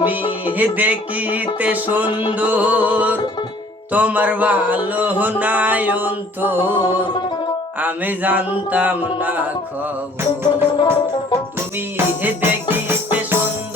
তুমি দেখিতে সুন্দর, তোমার ভালো নাই অন্তর, আমি জানতাম না খবর। তুমি দেখিতে সুন্দর,